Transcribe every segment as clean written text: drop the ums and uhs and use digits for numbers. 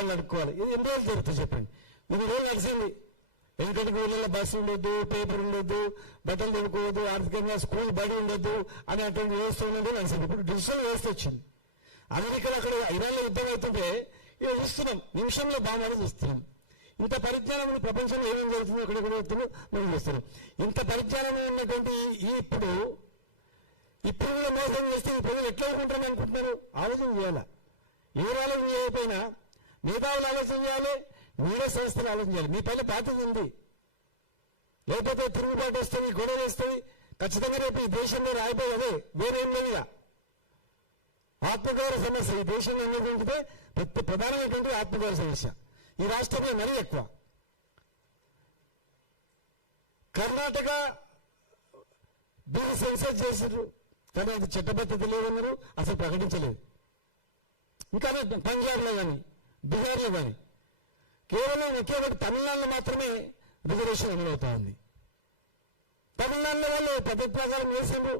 వాళ్ళు అడుక్కోవాలి. ఇది ఎన్ని రోజులు జరుగుతుంది చెప్పండి? 3 రోజులు నడిచింది. వెనుకటికి ఊళ్ళలో బస్సు ఉండొద్దు, పేపర్ ఉండొద్దు, బట్టలు తినుకోవద్దు, ఆర్థికంగా స్కూల్ బడి ఉండొద్దు అనేటువంటి వ్యవస్థ ఉన్నది నడిచింది. ఇప్పుడు డిజిటల్ వ్యవస్థ వచ్చింది. అమెరికాలో అక్కడ ఇరాన్లో యుద్ధం అవుతుంటే ఇక చూస్తున్నాం, నిమిషంలో బాగా చూస్తున్నాం. ఇంత పరిజ్ఞానం ప్రపంచంలో ఏమేమి జరుగుతుందో ఎక్కడెక్కడ జరుగుతుందో మనం చూస్తున్నాం. ఇంత పరిజ్ఞానం ఉన్నటువంటి ఇప్పుడు కూడా మోసం చేస్తే ఈ ప్రజలు ఎట్లా అనుకుంటారని అనుకుంటున్నారు? ఆలోచన చేయాలా? ఎవరు ఆలోచన చేయకపోయినా మేధావులు ఆలోచన చేయాలి, మీడియా సంస్థలు ఆలోచన చేయాలి. మీ పైన బాధ్యత ఉంది. లేకపోతే తిరుగుబాటు వస్తుంది, గొడవ వస్తుంది. ఖచ్చితంగా రేపు ఈ దేశంలో రాయిపోయి అదే వేరేం లేదుగా ఆత్మగౌరవ సమస్య. ఈ దేశంలో ఉన్నటువంటిదే ప్రధానమైనటువంటి ఆత్మగౌరవ సమస్య. ఈ రాష్ట్రంలో మరీ ఎక్కువ. కర్ణాటక బిల్ సెన్సర్ చేశారు, కానీ అది చట్టబద్ధత లేదన్నారు, అసలు ప్రకటించలేదు. ఇంకా పంజాబ్లో కానీ బీహార్లో కానీ కేవలం ఒకే ఒకటి తమిళనాడులో మాత్రమే రిజర్వేషన్ అమలవుతా ఉంది. తమిళనాడులో వాళ్ళు పద్ధతి ప్రకారం చేసిండ్రు,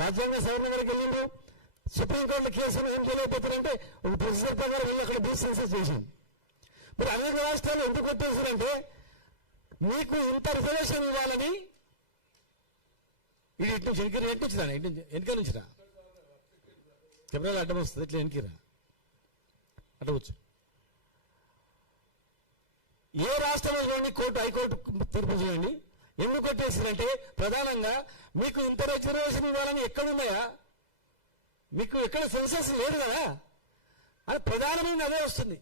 రాజ్యాంగ సవరణ వరకు వెళ్ళిండ్రు. సుప్రీంకోర్టులో కేసులు ఏం చేయలేకపోతారంటే ఒక ప్రొసీజర్ ప్రకారం వెళ్ళి అక్కడ బిల్ సెన్సర్ చేసింది. మరి అనేక రాష్ట్రాలు ఎందుకు కొట్టేసారంటే మీకు ఇంత రిజర్వేషన్ ఇవ్వాలని. ఇది ఇటు నుంచి ఎన్నిక వచ్చిరా, వెనక నుంచిరా కెమెరాలు అడ్డం వస్తుంది, ఇట్లా వెనకిరా అడ్డవచ్చు. ఏ రాష్ట్రంలో చూడండి కోర్టు, హైకోర్టు తీర్పు చేయండి. ఎందుకు కొట్టేసారంటే ప్రధానంగా మీకు ఇంత రిజర్వేషన్ ఇవ్వాలని ఎక్కడున్నాయా? మీకు ఎక్కడ సెన్సస్ లేదు కదా అని ప్రధానమైన అదే వస్తుంది.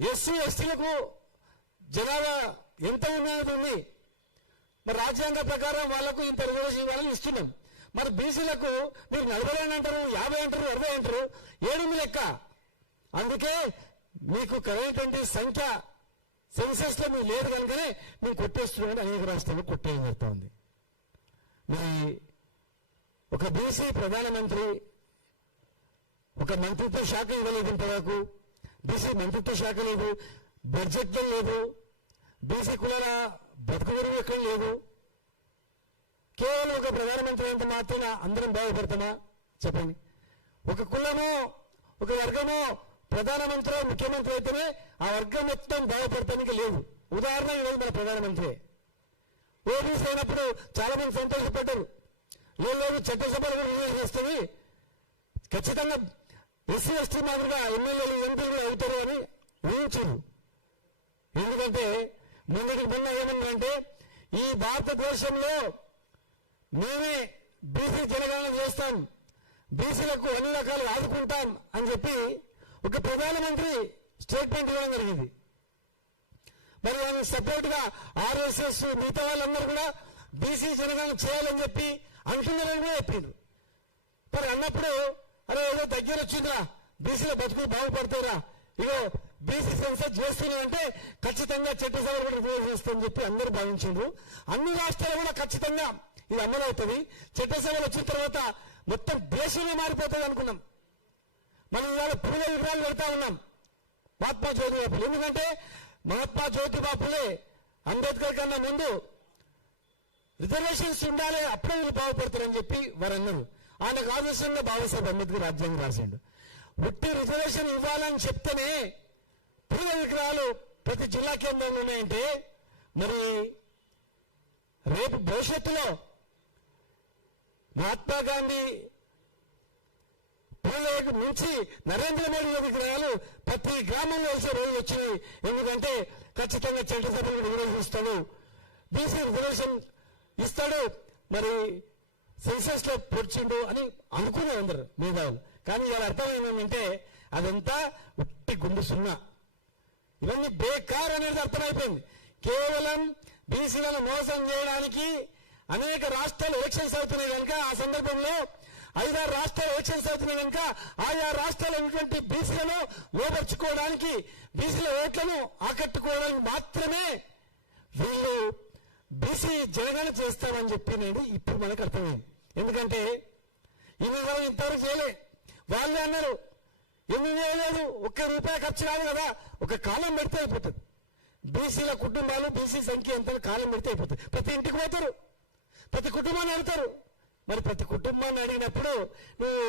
ఎస్సీ ఎస్టీలకు జనాభా ఎంత ఉన్నది ఉంది. మరి రాజ్యాంగ ప్రకారం వాళ్లకు ఇంత రిజర్వేషన్ ఇవ్వాలని ఇస్తున్నాం. మరి బీసీలకు మీరు 40 అంటారు, 50 అంటారు, 60 అంటారు, 7 లెక్క. అందుకే మీకు కరెంట్ సంఖ్య సెన్సస్ లో మీరు లేదు కనుకనే మేము కొట్టేస్తున్నామని అనేక రాష్ట్రాల్లో కొట్టేయడం జరుగుతూ ఉంది. మరి ఒక బీసీ ప్రధానమంత్రి ఒక మంత్రిత్వ శాఖ ఇవ్వలేదు, ఇంతవరకు బీసీ మంత్రిత్వ శాఖ లేదు, బడ్జెట్లో లేదు, బీసీ కులాల బతుకుబరువు ఎక్కడ లేదు. కేవలం ఒక ప్రధానమంత్రి అంత మాత్రమే అందరం బాగుపడతామా చెప్పండి? ఒక కులమో ఒక వర్గమో ప్రధానమంత్రి ముఖ్యమంత్రి అయితేనే ఆ వర్గం మొత్తం బాగుపడటానికి లేదు. ఉదాహరణ ఈరోజు మన ప్రధానమంత్రి ఓబీసీ అయినప్పుడు చాలా మంది సంతోషపడ్డారు. లేదు చట్టసభలు కూడా రిలీజ్ చేస్తుంది, ఖచ్చితంగా ఎస్సీ ఎస్టీ మాదిరిగా ఎమ్మెల్యేలు ఎంపీలు అవుతారు అని ఊహించారు. ఎందుకంటే ముందుకు మొన్న ఏమంటే ఈ భారతదేశంలో మేమే బీసీ జనగణన చేస్తాం, బీసీలకు అన్ని రకాలు ఆదుకుంటాం అని చెప్పి ఒక ప్రధానమంత్రి స్టేట్మెంట్ ఇవ్వడం జరిగింది. మరి ఆయన సపోర్ట్ గా ఆర్ఎస్ఎస్ మిగతా వాళ్ళందరూ కూడా బీసీ జనగణన చేయాలని చెప్పి అంటున్నారని కూడా చెప్పిండ్రు. మరి అన్నప్పుడు అరే ఏదో దగ్గర వచ్చిందిరా, బీసీల బతుకులు బాగుపడతారా, ఇగో బీసీ సెన్సస్ చేస్తున్నారంటే ఖచ్చితంగా చట్టసభ కూడా రిజర్వ్ చేస్తామని చెప్పి అందరూ భావించారు. అన్ని రాష్ట్రాలు కూడా ఖచ్చితంగా ఇది అమలు అవుతుంది. చట్టసభలు వచ్చిన తర్వాత మొత్తం దేశమే మారిపోతుంది అనుకున్నాం. మనం ఇవాళ పురుగ విగ్రహాలు పెడతా ఉన్నాం మహాత్మా జ్యోతిబా ఫులే. ఎందుకంటే మహాత్మా జ్యోతిబా ఫులే అంబేద్కర్ కన్నా ముందు రిజర్వేషన్స్ ఉండాలి, అప్పుడే వీళ్ళు బాగుపడతారని చెప్పి వారు అన్నారు. ఆయనకు ఆదర్శంగా బాబాసాహెబ్ అంబేద్కర్ రాజ్యాంగం రాసిండు. ఉట్టి రిజర్వేషన్ ఇవ్వాలని చెప్తేనే పురుగ విగ్రహాలు ప్రతి జిల్లా కేంద్రంలో ఉన్నాయంటే మరి రేపు భవిష్యత్తులో మహాత్మా గాంధీ పురుగకు మించి నరేంద్ర మోడీ విగ్రహాలు ప్రతి గ్రామంలో వచ్చే రోజు వచ్చింది. ఎందుకంటే ఖచ్చితంగా చట్టసభలు నిర్వహిస్తాడు, బీసీ రిజర్వేషన్ ఇస్తాడు, మరి సెన్సస్ లో పొడిచిండు అని అనుకునే అందరు మేధావులు. కానీ ఇవాళ అర్థమైందంటే అదంతా ఉట్టి గుండు సున్నా, ఇవన్నీ బేకార్ అనేది అర్థమైపోయింది. కేవలం బీసీలను మోసం చేయడానికి అనేక రాష్ట్రాలు ఎలక్షన్స్ అవుతున్నాయి కనుక ఆ సందర్భంలో 5-6 రాష్ట్రాలు ఎలక్షన్స్ అవుతున్నాయి కనుక ఆయా రాష్ట్రాలు ఉన్నటువంటి బీసీలను లోపరుచుకోవడానికి, బీసీల ఓట్లను ఆకట్టుకోవడానికి మాత్రమే వీళ్ళు బీసీ జనగణన చేస్తామని చెప్పినండి ఇప్పుడు మనకు అర్థమైంది. ఎందుకంటే ఇంతవరకు చేయలే. వాళ్ళే అన్నారు ఎందుకు చేయలేదు, ₹1 ఖర్చు కాదు కదా, ఒక కాలం పెడితే అయిపోతుంది. బీసీల కుటుంబాలు బీసీ సంఖ్య ఎంత కాలం పెడితే అయిపోతుంది. ప్రతి ఇంటికి పోతారు, ప్రతి కుటుంబాన్ని అడుగుతారు. మరి ప్రతి కుటుంబాన్ని అడిగినప్పుడు నువ్వు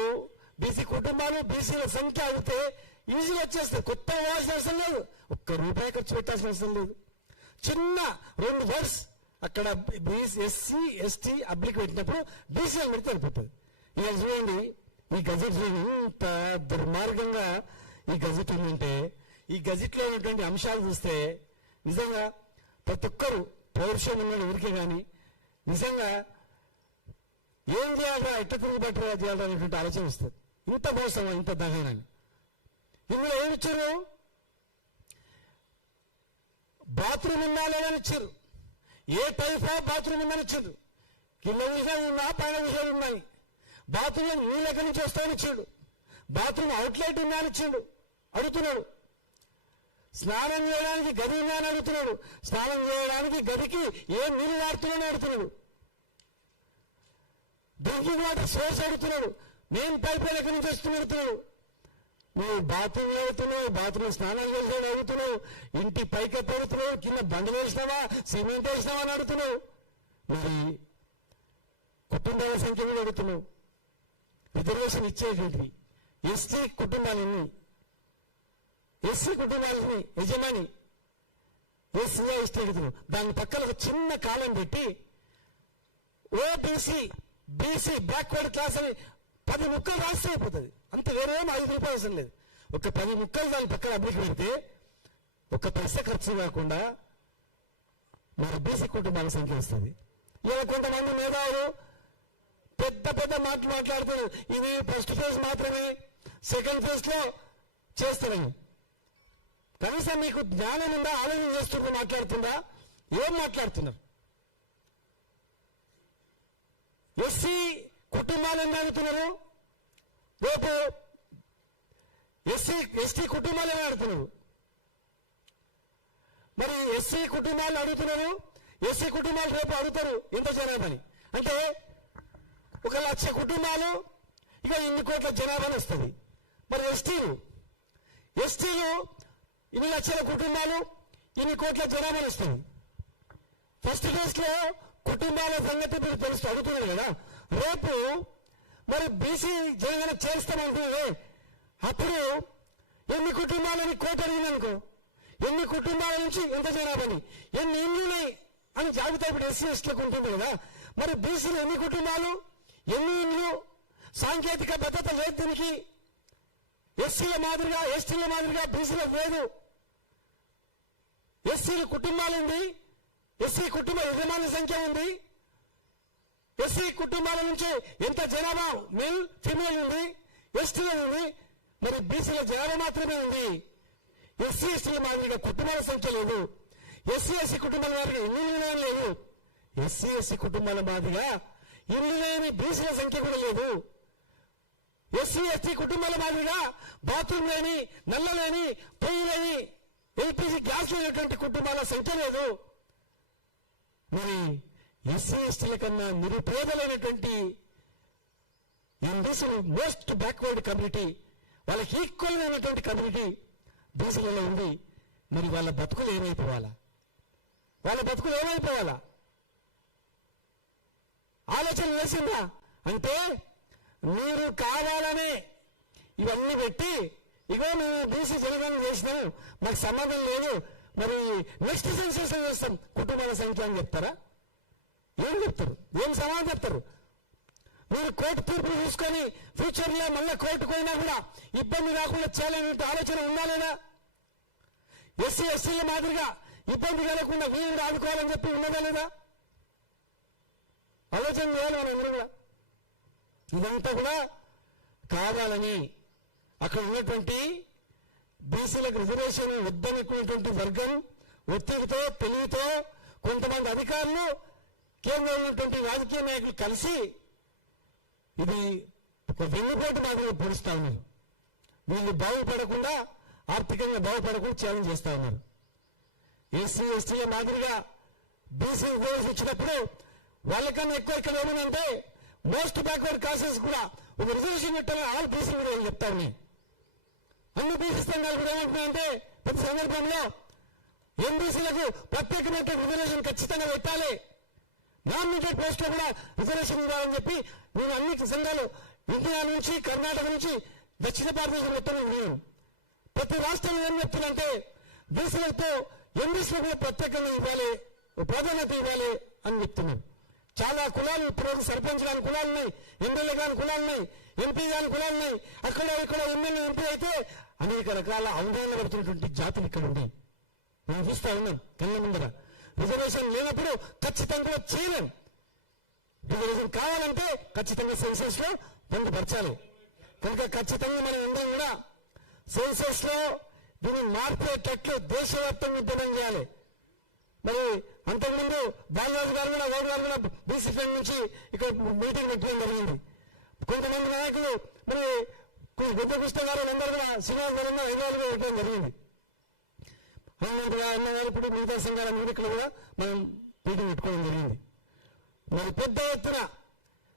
బీసీ కుటుంబాలు బీసీల సంఖ్య అడిగితే ఈజీగా వచ్చేస్తుంది. కొత్త ఇవ్వాల్సిన అవసరం లేదు, ఒక్క రూపాయి ఖర్చు పెట్టాల్సిన అవసరం లేదు. చిన్న 2 వర్డ్స్ అక్కడ ఎస్సీ ఎస్టీ అబ్లిక్ పెట్టినప్పుడు బీసీఎల్ పెడితే వెళ్ళిపోతుంది. ఇక చూడండి ఈ గజెట్ చూడండి ఇంత దుర్మార్గంగా ఈ గజెట్ ఉందంటే, ఈ గజెట్ లో ఉన్నటువంటి అంశాలు చూస్తే నిజంగా ప్రతి ఒక్కరు పౌరుషం ఉన్న ఊరికే కానీ నిజంగా ఏం చేయాలా, ఎట్ట తిరుగుబాటు చేయాలనేటువంటి ఆలోచన వస్తుంది. ఇంత మోసం, ఇంత దహనాన్ని ఇందులో ఏమి ఇచ్చారు? బాత్రూమ్ ఉన్నా లేదని ఇచ్చారు. ఏ టైప్ ఆఫ్ బాత్రూమ్ ఉందని ఇచ్చారు. కింద విషయాలు ఉన్నా పైన విషయాలు ఉన్నాయి. బాత్రూంలో నీళ్ళు ఎక్కడి నుంచి వస్తాయని ఇచ్చాడు. బాత్రూమ్ అవుట్లెట్ ఉన్నా అని ఇచ్చాడు, అడుగుతున్నాడు. స్నానం చేయడానికి గది ఉన్నా అని అడుగుతున్నాడు. స్నానం చేయడానికి గదికి ఏం నీళ్ళు వాడుతున్నాయని అడుగుతున్నాడు. డ్రింకింగ్ వాటర్ సోర్స్ అడుగుతున్నాడు. మెయిన్ పైప్ ఎక్కడి నుంచి వస్తుంది అడుగుతున్నాడు. నువ్వు బాత్రూమ్ అవుతున్నావు, బాత్రూమ్ స్నానం చేసేది అడుగుతున్నావు, ఇంటి పైకి పెడుతున్నావు, కింద బండ్లు వేసినావా సిమెంట్ వేసినావా అని అడుగుతున్నావు. మరి కుటుంబాల సంఖ్య కూడా అడుగుతున్నావు. రిజర్వేషన్ ఇచ్చేటువంటివి ఎస్టీ కుటుంబాలని, ఎస్సీ కుటుంబాలని యజమాని ఎస్సీగా ఎస్టీ అడుగుతున్నావు. దాని పక్కన ఒక చిన్న కాలం పెట్టి ఓబీసీ బీసీ బ్యాక్వర్డ్ క్లాస్ అని 10 ముక్కలు రాస్తే అయిపోతుంది. అంత వేరేం 5 రూపాయలు అవసరం లేదు. ఒక 10 ముక్కలు దాని పక్కన అబ్లిక్ పెడితే ఒక పైసా ఖర్చు కాకుండా మరి బీసీ కుటుంబాల సంఖ్య వస్తుంది. ఇలా కొంతమంది మేధావులు పెద్ద పెద్ద మాటలు మాట్లాడుతారు. ఇది ఫస్ట్ ఫేజ్ మాత్రమే, సెకండ్ ఫేజ్ లో చేస్తారని. కనీసం మీకు జ్ఞానం ఉందా? ఆలోచన చేస్తుందా? మాట్లాడుతుందా? ఏం మాట్లాడుతున్నారు? ఎస్సీ కుటుంబాలు ఏం అడుగుతున్నారు? రేపు ఎస్టీ కుటుంబాలు ఏమి అడుగుతున్నారు? మరి ఎస్సీ కుటుంబాలు అడుగుతున్నారు. ఎస్సీ కుటుంబాలు రేపు అడుగుతారు ఎంత జనాభాని. అంటే 1,00,000 కుటుంబాలు ఇక ఇన్ని కోట్ల జనాభాని వస్తుంది. మరి ఎస్టీలు ఇన్ని లక్షల కుటుంబాలు ఇన్ని కోట్ల జనాభాని వస్తుంది. ఫస్ట్ ఫేజ్ లో కుటుంబాల సంగతి మీరు తెలుసు అడుగుతున్నారు కదా. రేపు మరి బీసీ జనగణ చేస్తామంటున్నారే, అప్పుడు ఎన్ని కుటుంబాలని కోట అడిగిందనుకో, ఎన్ని కుటుంబాల నుంచి ఎంత జనాభాని, ఎన్ని ఇండ్లున్నాయి అని జాబితా ఇప్పుడు ఎస్సీ ఎస్టీలకు ఉంటుంది కదా. మరి బీసీలు ఎన్ని కుటుంబాలు, ఎన్ని ఇండ్లు, సాంకేతిక భద్రత లేదు దీనికి. ఎస్సీల మాదిరిగా ఎస్టీల మాదిరిగా బీసీలకు లేదు. ఎస్సీల కుటుంబాలు ఉంది, ఎస్సీ కుటుంబ యజమానుల సంఖ్య ఉంది. ఎస్సీ కుటుంబాల నుంచి ఎంత జనాభా మేల్ ఫిమేల్ ఉంది, ఎస్టీలో ఉంది. మరి బీసీల జనాభా మాత్రమే ఉంది. ఎస్సీ ఎస్టీల మాదిరిగా కుటుంబాల సంఖ్య లేదు. ఎస్సీ ఎస్సీ కుటుంబాల మాదిరిగా ఇల్లు లేదు. ఎస్సీ ఎస్సీ కుటుంబాల మాదిరిగా ఇల్లు లేని బీసీల సంఖ్య కూడా లేదు. ఎస్సీ ఎస్టీ కుటుంబాల మాదిరిగా బాత్రూమ్ లేని, నల్ల లేని, పొయ్యి లేని, ఎల్పిజి గ్యాస్ లేనటువంటి కుటుంబాల సంఖ్య లేదు. మరి ఎస్సీ ఎస్టీల కన్నా నిరుపేదలైనటువంటి మోస్ట్ బ్యాక్వర్డ్ కమ్యూనిటీ, వాళ్ళకి ఈక్వల్ అయినటువంటి కమ్యూనిటీ బీసీలలో ఉంది. మరి వాళ్ళ బతుకులు ఏమైపోవాలా? ఆలోచన వేసిందా? అంటే మీరు కావాలనే ఇవన్నీ పెట్టి ఇగో మేము బీసీ జనగణన చేసినాము, మాకు సంబంధం లేదు, మరి నెక్స్ట్ సెన్సస్ చేస్తాం కుటుంబాల సంఖ్య అని చెప్తారా? ఏం చెప్తారు? ఏం సమాధానం చెప్తారు? మీరు కోర్టు తీర్పు చూసుకొని ఫ్యూచర్ లో మళ్ళీ కోర్టుకు పోయినా కూడా ఇబ్బంది రాకుండా చేయాలనే ఆలోచన ఉందా లేదా? ఎస్సీ ఎస్టీల మాదిరిగా ఇబ్బంది కలగకుండా వీళ్ళు ఆదుకోవాలని చెప్పి ఉన్నదా లేదా? ఆలోచన చేయాలి మనం అందరూ కూడా. ఇదంతా కూడా కావాలని అక్కడ ఉన్నటువంటి బీసీలకు రిజర్వేషన్ వద్దనుకున్నటువంటి వర్గం ఒత్తిడితో, తెలివితో కొంతమంది అధికారులు, కేంద్రంలో ఉన్నటువంటి రాజకీయ నాయకులు కలిసి ఇది ఒక వెన్నుపోటు మాదిరిగా పొడుస్తా ఉన్నారు. వీళ్ళు బాగుపడకుండా, ఆర్థికంగా బాగుపడకుండా ఛాలెంజ్ చేస్తా ఉన్నారు. ఎస్సీ ఎస్టీల మాదిరిగా బీసీ రిజర్వేషన్ ఇచ్చినప్పుడు వాళ్ళకన్నా ఎక్కువ ఇక్కడ ఏమనంటే మోస్ట్ బ్యాక్వర్డ్ క్లాసెస్ కూడా ఒక రిజర్వేషన్ పెట్టాలని ఆల్ బీసీ కూడా చెప్తారు. నేను అన్ని బీసీ సంఘాలు కూడా ఏమంటున్నాయంటే ప్రతి సందర్భంలో ఎంబీసీలకు ప్రత్యేకమైన రిజర్వేషన్ ఖచ్చితంగా పెట్టాలి, నామినేటెడ్ పోస్ట్ లో కూడా రిజర్వేషన్ ఇవ్వాలని చెప్పి నేను అన్ని సంఘాలు ఇండియా నుంచి, కర్ణాటక నుంచి, దక్షిణ భారతదేశం మొత్తం నేను ప్రతి రాష్ట్రంలో ఏం చెప్తున్నారంటే బీసీలతో ఎంబీసీలో కూడా ప్రత్యేకంగా ఇవ్వాలి, ప్రాధాన్యత ఇవ్వాలి అని చెప్తున్నారు. చాలా కులాలు ఇప్పుడు సర్పంచ్ కాని కులాలు ఉన్నాయి, ఎమ్మెల్యే కాని కులాలు ఉన్నాయి, ఎంపీ కాని కులాలు ఉన్నాయి. అక్కడ ఇక్కడ ఎమ్మెల్యే ఎంపీ అయితే అనేక రకాల అవగాహన పడుతున్నటువంటి జాతులు ఇక్కడ ఉన్నాయి. మనం చూస్తా ఉన్నాం కళ్ళ ముందర. రిజర్వేషన్ లేనప్పుడు ఖచ్చితంగా చేయలేం. రిజర్వేషన్ కావాలంటే ఖచ్చితంగా సెన్సెస్ లో పొందుపరచాలి. కనుక ఖచ్చితంగా మనం అందరం కూడా సెన్సెస్ లో దీన్ని మార్పేటట్లు దేశవ్యాప్తంగా ఉద్యమం చేయాలి. మరి అంతకుముందు బాలరాజు గారు కూడా గౌడ్ గారు కూడా బీసీ ఫ్రంట్ నుంచి ఇక్కడ మీటింగ్ పెట్టడం జరిగింది. కొంతమంది నాయకులు మరి బుద్ధకృష్ణ గారు అందరూ కూడా శ్రీనివాస్ గారు హైదరాబాద్ పెట్టడం జరిగింది. హనుమంతుడు అన్నగారు ఇప్పుడు మిగతా సంఘాల మీటింగ్లో కూడా మనం మీటింగ్ పెట్టుకోవడం జరిగింది. మరి పెద్ద ఎత్తున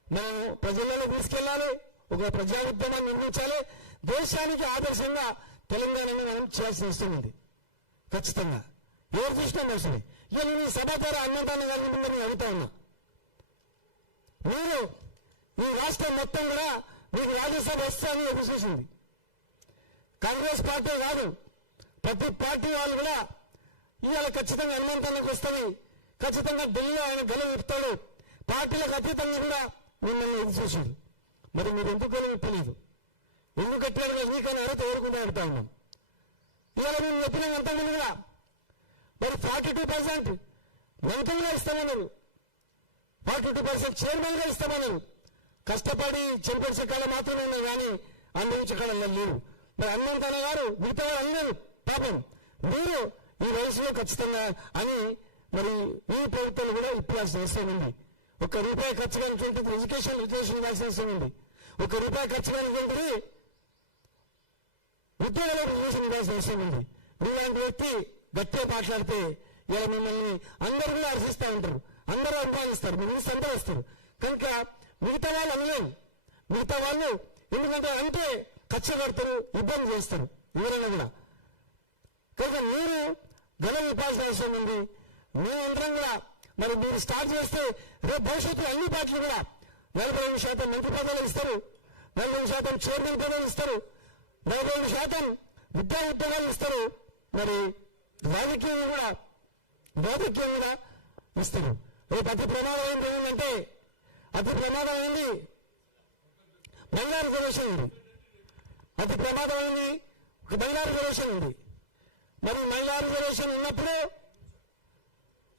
మనం ప్రజలను తీసుకెళ్లాలి, ఒక ప్రజా ఉద్యమాన్ని నిర్మించాలి. దేశానికి ఆదర్శంగా తెలంగాణని మనం చేయాల్సిన అవసరం ఉంది. ఖచ్చితంగా ఎవరు చూసినా అవసరం. ఇక నేను ఈ సభ ద్వారా అన్నంతాన్ని కలిగిందని అడుగుతా ఉన్నా. మీరు ఈ రాష్ట్రం మొత్తం కూడా మీకు రాజ్యసభ వస్తారని ఎదురు చూసింది. కాంగ్రెస్ పార్టీ కాదు, ప్రతి పార్టీ వాళ్ళు కూడా ఇవాళ ఖచ్చితంగా అన్నంతానికి వస్తుంది, ఖచ్చితంగా ఢిల్లీలో ఆయన గెలుపు ఇస్తాడు, పార్టీలకు అతీతంగా కూడా మిమ్మల్ని ఎదురు చూసింది. మరి మీరు ఎందుకు గెలుపు ఇప్పలేదు? ఎందుకు కట్టారు మీకని అడిగితే ఎవరుకుంటే అడుగుతా ఉన్నాం. ఇవాళ మేము చెప్పినాం అంతకుముందు కూడా మరి 42% మంత్రులుగా ఇస్తామన్నారు, 42% చైర్మన్ గా ఇస్తామన్నారు. కష్టపడి చెంపడిసే కాలం మాత్రమే ఉన్నాయి కానీ అందించే కాలం లేవు. మరి అన్నంతన గారు మిగతా వారు అన్నారు పాపం మీరు ఈ వయసులో ఖచ్చితంగా అని మరి ఈ ప్రభుత్వాలు కూడా ఇప్పాల్సిన అవసరం ఉంది. ₹1 ఖర్చు కానిటువంటిది ఎడ్యుకేషన్ ఇవ్వాల్సిన అవసరం ఉంది. ₹1 ఖర్చు కానిటువంటిది ఉద్యోగాలకు రిజర్వేషన్ ఇవ్వాల్సిన అవసరం ఉంది. మీలాంటి వ్యక్తి గట్టిగా మాట్లాడితే ఇలా మిమ్మల్ని అందరూ కూడా హర్షిస్తూ ఉంటారు, అందరూ అభిమానిస్తారు, మీ నుంచి అందరూ వస్తారు. కనుక మిగతా వాళ్ళు అనలేము. మిగతా వాళ్ళు ఎందుకంటే అంటే ఖర్చు కడతారు, ఇబ్బంది చేస్తారు ఎవరైనా కూడా. కనుక మీరు గలం ఇవ్వాల్సిన అవసరం ఉంది. మేమందరం కూడా మరి మీరు స్టార్ట్ చేస్తే రేపు భవిష్యత్తులో అన్ని పార్టీలు కూడా 45% మంత్రి పదవులు ఇస్తారు, 45% చైర్మన్ పదవులు ఇస్తారు, 45% విద్యా ఉద్యోగాలు ఇస్తారు. మరి రాజకీయంగా కూడా ఇస్తారు. రేపు అతి ప్రమాదం ఏంటంటే అతి ప్రమాదం అయింది మహిళా రిజర్వేషన్ ఉంది. అతి ప్రమాదం అయింది ఒక మహిళా రిజర్వేషన్ ఉంది. మరి మహిళా రిజర్వేషన్ ఉన్నప్పుడు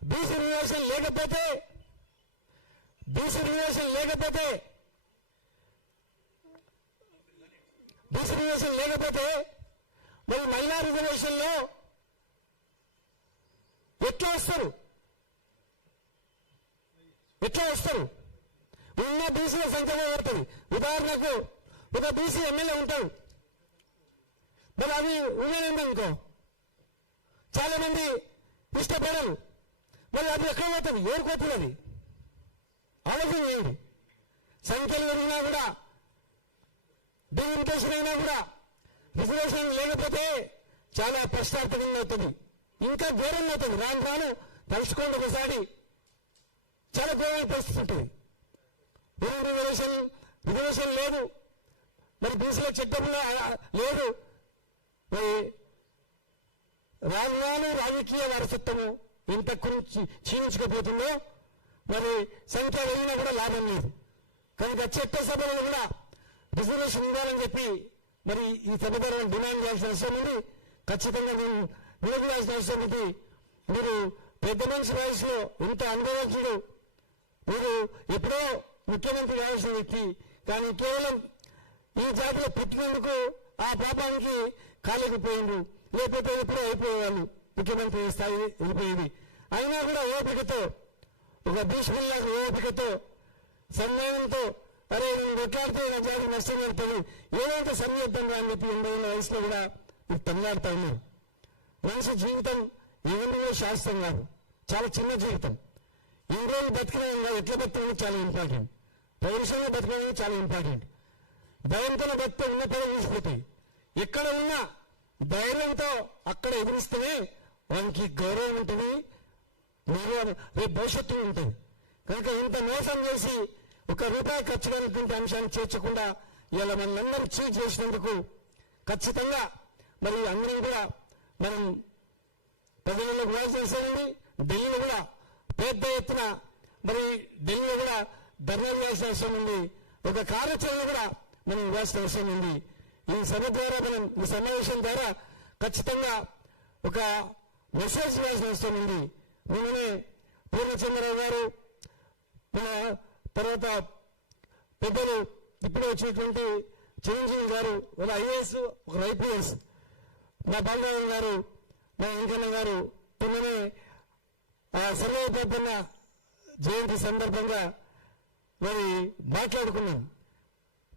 బీసీ రిజర్వేషన్ లేకపోతే మరి మహిళా రిజర్వేషన్ లో ఎట్లా వస్తారు? ఉన్న బీసీల సంఖ్య పడుతుంది. ఉదాహరణకు ఒక బీసీ ఎమ్మెల్యే ఉంటాడు, మరి అది ఉండేందనుకో చాలా మంది ఇష్టపడరు. మరి అది ఎక్కడ పోతుంది? ఎవరికోతుంది? అది ఆలోచన చేయండి. సంఖ్యలు పెరిగినా కూడా డిలిమిటేషన్ అయినా కూడా రిజర్వేషన్ లేకపోతే చాలా ప్రశ్నార్థకంగా అవుతుంది, ఇంకా ఘోరంగా అవుతుంది. రాను తలుచుకోండి ఒకసారి చాలా ఘోరమైన పరిస్థితి ఉంటుంది. రిజర్వేషన్ లేదు, మరి బీసీల చట్టంలో లేదు. మరి రాను రాజకీయ వారసత్వము ఎంత క్షీణించకపోతుందో మరి సంఖ్య వెళ్ళినా కూడా లాభం లేదు. కనుక చట్టసభలో కూడా రిజర్వేషన్ ఇవ్వాలని చెప్పి మరి ఈ సభ ద్వారా డిమాండ్ చేయాల్సిన అవసరం ఉంది. ఖచ్చితంగా నేను నిలబడాల్సిన అవసరం ఉంది. మీరు పెద్ద మనిషి వయసులో ఇంత అనుభవించడు, మీరు ఎప్పుడో ముఖ్యమంత్రి కావాల్సిన వ్యక్తి, కానీ కేవలం ఈ జాతిలో పుట్టినందుకు ఆ పాపానికి కాలేకపోయింది, లేకపోతే ఎప్పుడో అయిపోయేవాళ్ళు, ముఖ్యమంత్రి స్థాయి వెళ్ళిపోయింది. అయినా కూడా ఓపికతో, ఒక భీష్ముల్లాగా ఓపికతో, సన్మానంతో అరే నేను కొట్లాడితే నా జాతికి నష్టం జరుగుతుంది, ఏదైతే సన్నిహితంగా అని చెప్పి 80 ఏళ్ళ వయసులో కూడా మీరు తమిళనాడుతా ఉన్నారు. మనిషి జీవితం ఏదో శాస్త్రం కాదు, చాలా చిన్న జీవితం. ఇన్ని రోజులు బతికిన ఎట్లా బతకడం చాలా ఇంపార్టెంట్, పౌరుషంగా బతకడం చాలా ఇంపార్టెంట్. భయంతో బతికే ఉన్న పేరు చూసిపోతాయి. ఎక్కడ ఉన్నా ధైర్యంతో అక్కడ ఎదురిస్తేనే వానికి గౌరవం ఉంటుంది, రేపు భవిష్యత్తు ఉంటుంది. కనుక ఇంత మోసం చేసి ₹1 ఖర్చు అయినటువంటి అంశాన్ని చేర్చకుండా ఇలా మనందరం చీట్ చేసినందుకు ఖచ్చితంగా మరి అందరం కూడా మనం ప్రజలకు వాయిస్ చేశామండి. ఢిల్లీలో కూడా పెద్ద ఎత్తున మరి ఢిల్లీలో కూడా ధర్నాలు చేయాల్సిన అవసరం ఉంది. ఒక కార్యాచరణ కూడా మనం ఇవ్వాల్సిన అవసరం ఉంది. ఈ సభ ద్వారా మనం ఈ సమావేశం ద్వారా ఖచ్చితంగా ఒక మెసేజ్ ఇవ్వాల్సిన అవసరం ఉంది. నిన్ననే పూర్ణచంద్రరావు గారు, మన తర్వాత పెద్దలు ఇప్పుడు వచ్చినటువంటి చిరంజీవి గారు, ఒక ఐఏఎస్, ఒక ఐపీఎస్, మా బాలరావు గారు, మా వెంకన్న గారు నిన్ననే సర్వపేపన్న జయంతి సందర్భంగా మరి మాట్లాడుకున్నాం.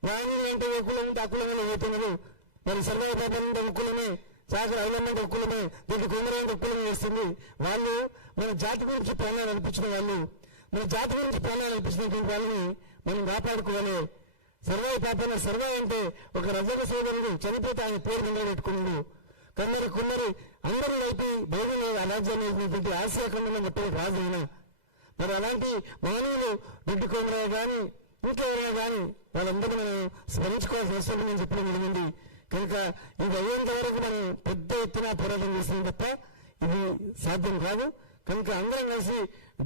రాజీవ్ అంటే ఒక కులం ఉంటే ఆ కులంలో పోతున్నారు. మరి సర్వపేపర్ అంటే ఒక కులమే, చాకర ఐలమ్మంటే ఒక కులమే, దీనికి కుమరం అంటే ఒక కులం వేస్తుంది. వాళ్ళు మన జాతి గురించి ప్రాణాలు అనిపించిన వాళ్ళు, మన జాతి గురించి ప్రాణాలు అనిపించినటువంటి వాళ్ళని మనం కాపాడుకోవాలి. సర్వాయి పాపన సర్వాయి అంటే ఒక రజక సోదరుడు చనిపోతే ఆయన పేరు మీద పెట్టుకున్నాడు. కొందరు అందరూ వైపు బయలు రాజ్యాన్ని ఆసియా ఖండం చెప్పే రాజు అయినా మరి అలాంటి మానవులు రెడ్డి కోమరావు కానీ ఇంకెవరైనా కానీ వాళ్ళందరూ మనం స్మరించుకోవాల్సిన అవసరం నేను చెప్పడం జరిగింది. కనుక ఇది అయ్యేంత వరకు మనం పెద్ద ఎత్తున పోరాటం చేస్తాం తప్ప ఇది సాధ్యం కాదు. కనుక అందరం కలిసి